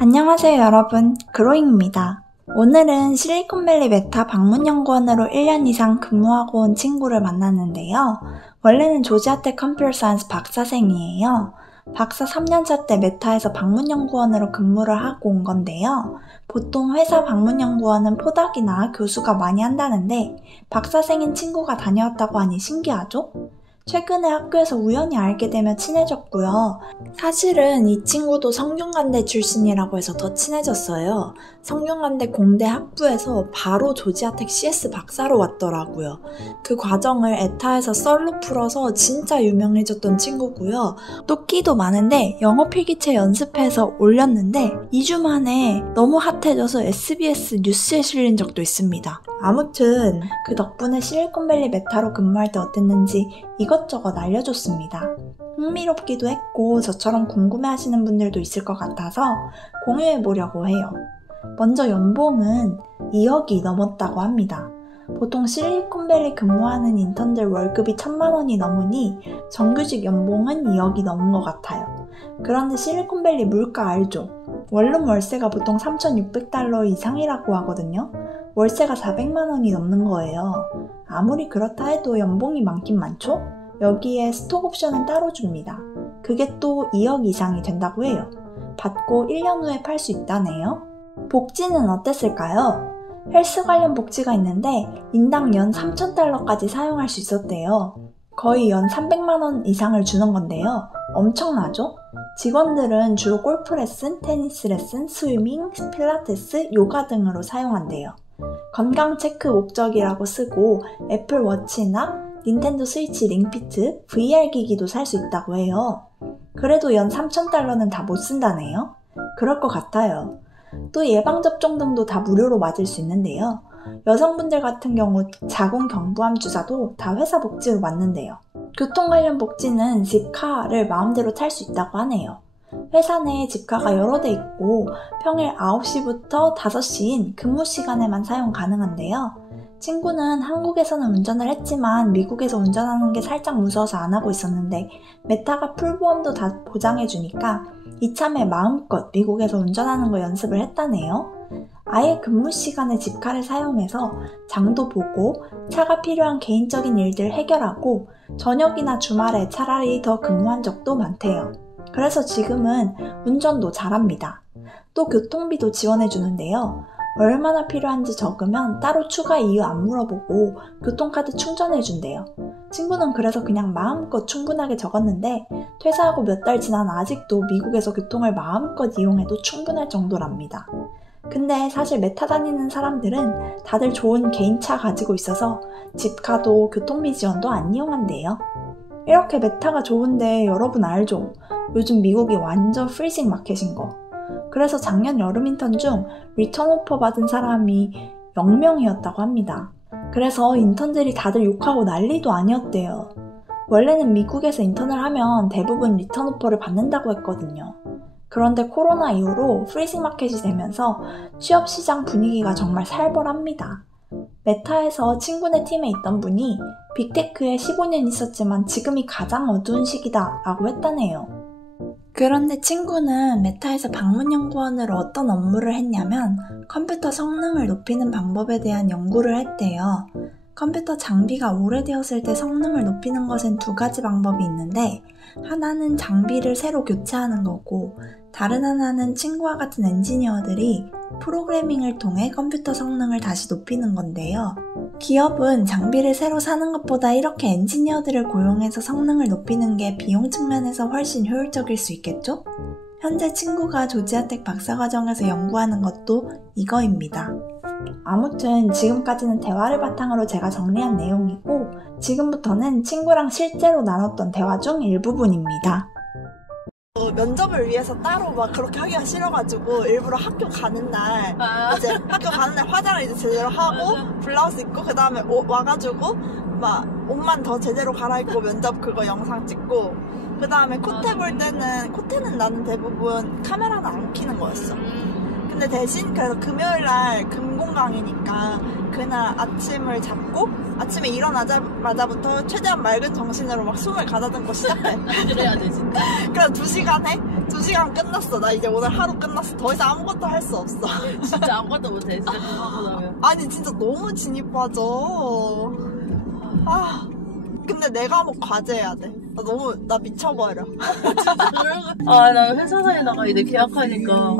안녕하세요 여러분, 그로잉입니다. 오늘은 실리콘밸리 메타 방문연구원으로 1년 이상 근무하고 온 친구를 만났는데요. 원래는 조지아텍 컴퓨터 사이언스 박사생이에요. 박사 3년차 때 메타에서 방문연구원으로 근무를 하고 온 건데요. 보통 회사 방문연구원은 포닥이나 교수가 많이 한다는데 박사생인 친구가 다녀왔다고 하니 신기하죠? 최근에 학교에서 우연히 알게 되며 친해졌고요. 사실은 이 친구도 성균관대 출신이라고 해서 더 친해졌어요. 성균관대 공대 학부에서 바로 조지아텍 CS 박사로 왔더라고요. 그 과정을 에타에서 썰로 풀어서 진짜 유명해졌던 친구고요. 또 끼도 많은데 영어 필기체 연습해서 올렸는데 2주 만에 너무 핫해져서 SBS 뉴스에 실린 적도 있습니다. 아무튼 그 덕분에 실리콘밸리 메타로 근무할 때 어땠는지 이것저것 알려줬습니다. 흥미롭기도 했고 저처럼 궁금해하시는 분들도 있을 것 같아서 공유해보려고 해요. 먼저 연봉은 2억이 넘었다고 합니다. 보통 실리콘밸리 근무하는 인턴들 월급이 1,000만 원이 넘으니 정규직 연봉은 2억이 넘은 것 같아요. 그런데 실리콘밸리 물가 알죠? 원룸 월세가 보통 3,600달러 이상이라고 하거든요. 월세가 400만 원이 넘는 거예요. 아무리 그렇다 해도 연봉이 많긴 많죠? 여기에 스톡 옵션은 따로 줍니다. 그게 또 2억 이상이 된다고 해요. 받고 1년 후에 팔 수 있다네요. 복지는 어땠을까요? 헬스 관련 복지가 있는데 인당 연 3,000달러까지 사용할 수 있었대요. 거의 연 300만 원 이상을 주는 건데요. 엄청나죠? 직원들은 주로 골프 레슨, 테니스 레슨, 스위밍, 필라테스, 요가 등으로 사용한대요. 건강 체크 목적이라고 쓰고 애플 워치나 닌텐도 스위치 링피트, VR 기기도 살 수 있다고 해요. 그래도 연 3,000달러는 다 못 쓴다네요. 그럴 것 같아요. 또 예방접종 등도 다 무료로 맞을 수 있는데요. 여성분들 같은 경우 자궁 경부암 주사도 다 회사 복지로 맞는데요. 교통 관련 복지는 집카를 마음대로 탈 수 있다고 하네요. 회사 내에 집카가 여러 대 있고 평일 9시부터 5시인 근무 시간에만 사용 가능한데요. 친구는 한국에서는 운전을 했지만 미국에서 운전하는 게 살짝 무서워서 안 하고 있었는데 메타가 풀보험도 다 보장해주니까 이참에 마음껏 미국에서 운전하는 거 연습을 했다네요. 아예 근무 시간에 집카를 사용해서 장도 보고 차가 필요한 개인적인 일들 해결하고 저녁이나 주말에 차라리 더 근무한 적도 많대요. 그래서 지금은 운전도 잘합니다. 또 교통비도 지원해주는데요. 얼마나 필요한지 적으면 따로 추가 이유 안 물어보고 교통카드 충전해준대요. 친구는 그래서 그냥 마음껏 충분하게 적었는데 퇴사하고 몇 달 지난 아직도 미국에서 교통을 마음껏 이용해도 충분할 정도랍니다. 근데 사실 메타 다니는 사람들은 다들 좋은 개인차 가지고 있어서 집카도 교통비 지원도 안 이용한대요. 이렇게 메타가 좋은데 여러분 알죠? 요즘 미국이 완전 프리징 마켓인 거. 그래서 작년 여름 인턴 중 리턴 오퍼 받은 사람이 0명이었다고 합니다. 그래서 인턴들이 다들 욕하고 난리도 아니었대요. 원래는 미국에서 인턴을 하면 대부분 리턴 오퍼를 받는다고 했거든요. 그런데 코로나 이후로 프리징 마켓이 되면서 취업 시장 분위기가 정말 살벌합니다. 메타에서 친구네 팀에 있던 분이 빅테크에 15년 있었지만 지금이 가장 어두운 시기다 라고 했다네요. 그런데 친구는 메타에서 방문연구원으로 어떤 업무를 했냐면 컴퓨터 성능을 높이는 방법에 대한 연구를 했대요. 컴퓨터 장비가 오래되었을 때 성능을 높이는 것엔 두 가지 방법이 있는데 하나는 장비를 새로 교체하는 거고 다른 하나는 친구와 같은 엔지니어들이 프로그래밍을 통해 컴퓨터 성능을 다시 높이는 건데요. 기업은 장비를 새로 사는 것보다 이렇게 엔지니어들을 고용해서 성능을 높이는 게 비용 측면에서 훨씬 효율적일 수 있겠죠? 현재 친구가 조지아텍 박사과정에서 연구하는 것도 이거입니다. 아무튼 지금까지는 대화를 바탕으로 제가 정리한 내용이고 지금부터는 친구랑 실제로 나눴던 대화 중 일부분입니다. 면접을 위해서 따로 막 그렇게 하기가 싫어가지고 일부러 학교 가는 날 이제 학교 가는 날 화장을 이제 제대로 하고 블라우스 입고 그 다음에 와가지고 막 옷만 더 제대로 갈아입고 면접 그거 영상 찍고 그 다음에 코테 볼 때는 코테는 나는 대부분 카메라는 안 켜는 거였어. 근데 대신 그래서 금요일날 금공 강의니까 그날 아침을 잡고 아침에 일어나자마자부터 최대한 맑은 정신으로 막 숨을 가다듬고 시작해. 그래야 돼 진짜. 그럼 2시간 해. 2시간 끝났어. 나 이제 오늘 하루 끝났어. 더 이상 아무것도 할 수 없어. 진짜 아무것도 못해. 진짜 그거 하고 나면. 아니 진짜 너무 진이 빠져. 아 근데 내 과목 과제해야 돼. 나 미쳐버려. 아, 나 회사 다니다가 이제 계약하니까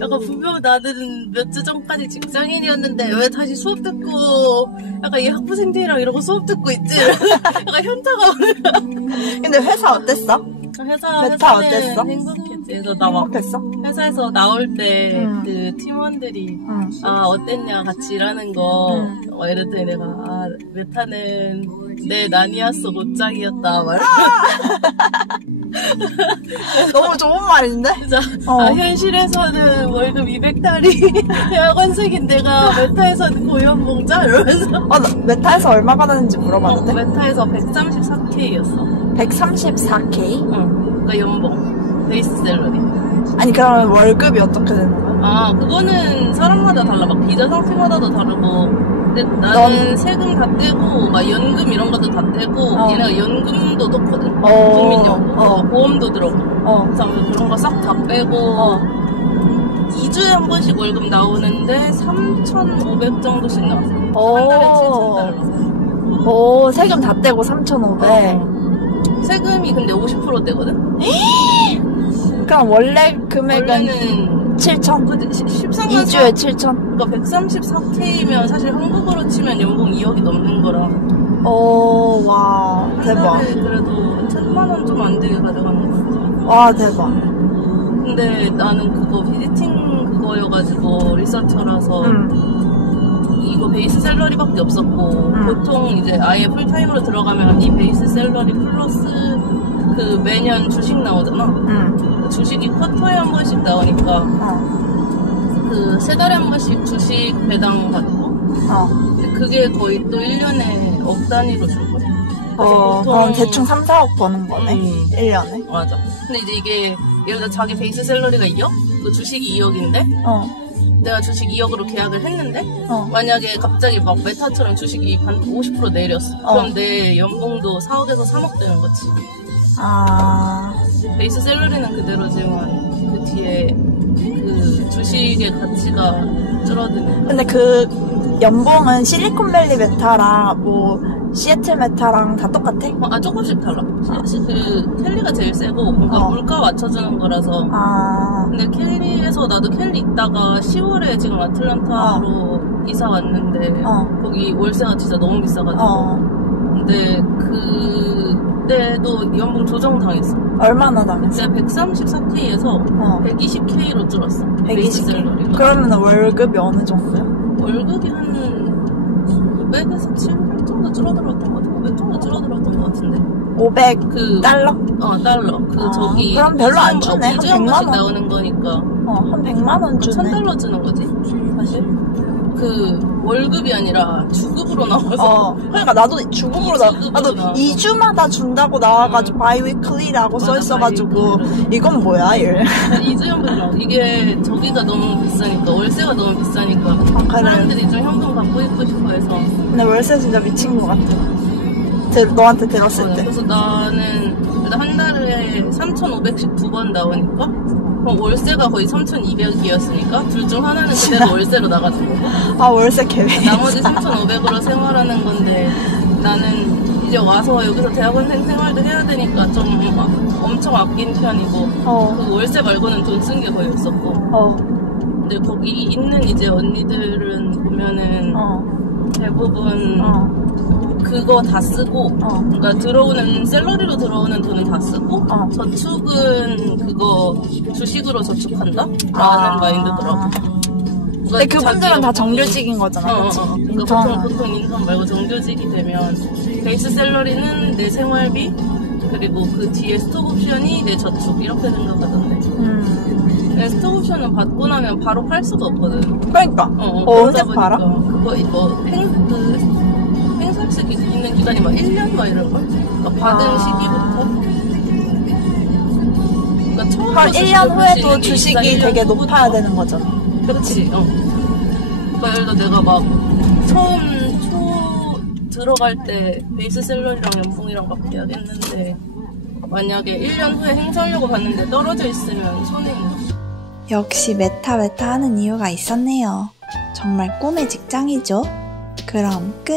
약간 분명 나는 몇 주 전까지 직장인이었는데 왜 다시 수업 듣고 약간 이 학부생들이랑 이러고 수업 듣고 있지? 약간 현타가 오네. 근데 회사 어땠어? 회사는 어땠어? 행복했지. 그래서 나 막 행복했어? 회사에서 나올 때 그 팀원들이 아 어땠냐 같이 일하는 거 이랬더니 내가 아 메타는 내 나니아스 못장이었다 말. 너무 좋은 말인데? 진짜 아, 현실에서는 월급 200달이 대학원생인 내가 메타에서는 고연봉자 이러면서 나 메타에서 얼마 받았는지 물어봐도 돼? 메타에서 134K였어. 134K? 응. 그러니까 연봉 베이스 샐러리. 아니 그러면 월급이 어떻게 되는 거야? 아 그거는 사람마다 달라. 막 비자 상태마다도 다르고. 근데 나는 세금 다 떼고 막 연금 이런 것도 다 떼고 얘네가 연금도 넣거든. 국민연금 보험도 들어가. 그래서 그런 거 싹 다 빼고 2주에 한 번씩 월급 나오는데 3,500 정도씩 나왔어. 한 달에 7,000달러. 오 세금 다 떼고 3,500. 세금이 근데 50% 떼거든? 그럼 원래 금액은 원래는 7,000? 13만 2주에 7,000? 그러니까 134K면 사실 한국으로 치면 연봉 2억이 넘는 거라. 와 대박. 한 달에 그래도 1,000만 원 좀 안 되게 가져가는 거 같아. 와 대박. 근데 나는 그거 비지팅 그거여가지고 리서처라서 이거 베이스 샐러리밖에 없었고 보통 이제 아예 풀타임으로 들어가면 이 베이스 샐러리 플러스 그 매년 주식 나오잖아. 주식이 쿼터에 한 번씩 나오니까 그 3달에 한 번씩 주식 배당 받고 근데 그게 거의 또 1년에 억 단위로 줄 거야. 그럼 대충 3, 4억 버는 거네 1년에. 맞아. 근데 이제 이게 예를 들어 자기 베이스 샐러리가 2억? 그 주식이 2억인데 내가 주식 2억으로 계약을 했는데 만약에 갑자기 막 메타처럼 주식이 50% 내렸어. 그럼 내 연봉도 4억에서 3억 되는 거지. 베이스 샐러리는 그대로지만 그 뒤에 그 주식의 가치가 줄어드는. 근데 그 연봉은 실리콘밸리 메타랑 뭐 시애틀 메타랑 다 똑같아? 조금씩 달라. 그 캘리가 제일 세고 그러니까 물가 맞춰주는 거라서. 근데 캘리에서 나도 캘리 있다가 10월에 지금 아틀란타로 이사 왔는데 거기 월세가 진짜 너무 비싸가지고 근데 그때도 연봉 조정 당했어. 얼마나 당했어? 그때 134K에서 120K로 줄었어. 120K? 그러면 월급이 어느 정도야? 월급이 한 500에서 700 정도 줄어들었던 것 같아. 500 정도 줄어들었던 것 같은데. 500 달러? 달러. 저기. 그럼 별로 안 주네. 한 100만 원 나오는 거니까. 한 100만 원 주네. 1,000달러 주는 거지, 사실. 그 월급이 아니라 주급으로 나와서. 그러니까 나도 주급으로 나도 2주마다 준다고 나와가지고 바이위클리라고 써있어가지고 이건 뭐야 이래. 2주 연봉 나와. 이게 저기가 너무 비싸니까 월세가 너무 비싸니까 사람들이 좀 현금 갖고 있고 싶어 해서. 근데 월세 진짜 미친 것 같아. 너한테 들었을 때. 그래서 나는 한 달에 3,500씩 2번 나오니까 월세가 거의 3,200이었으니까 둘 중 하나는 그대로 월세로 나가는 거고. 월세 계획. 나머지 3,500으로 생활하는 건데 나는 이제 와서 여기서 대학원생 생활도 해야 되니까 좀 엄청 아낀 편이고 그 월세 말고는 돈 쓴 게 거의 없었고. 근데 거기 있는 이제 언니들은 보면은 대부분 그거 다 쓰고 그러니까 들어오는 샐러리로 들어오는 돈은 다 쓰고 저축은 그거 주식으로 저축한다? 라는 마인드더라고. 근데 그분들은 다 정규직인 거잖아. 그러니까 보통 인턴 말고 정규직이 되면 베이스 샐러리는 내 생활비 그리고 그 뒤에 스톡옵션이 내 저축 이렇게 생각하던데. 근데 스톡옵션은 받고 나면 바로 팔 수가 없거든. 그러니까 언제 팔아? 그거 행사할 있는 기간이 막 1년 막 이런걸? 그러니까 받은 시기부터. 그러니까 처음으로 1년 후에도 주식이 되게 높아야 되는 거잖아. 그렇지. 그러니까 예를 들어 내가 막 처음 들어갈 때 베이스 샐러리랑 연봉이랑 막 계약했는데 만약에 1년 후에 행사하려고 봤는데 떨어져 있으면 손해인 거지. 역시 메타 하는 이유가 있었네요. 정말 꿈의 직장이죠. 그럼 끝!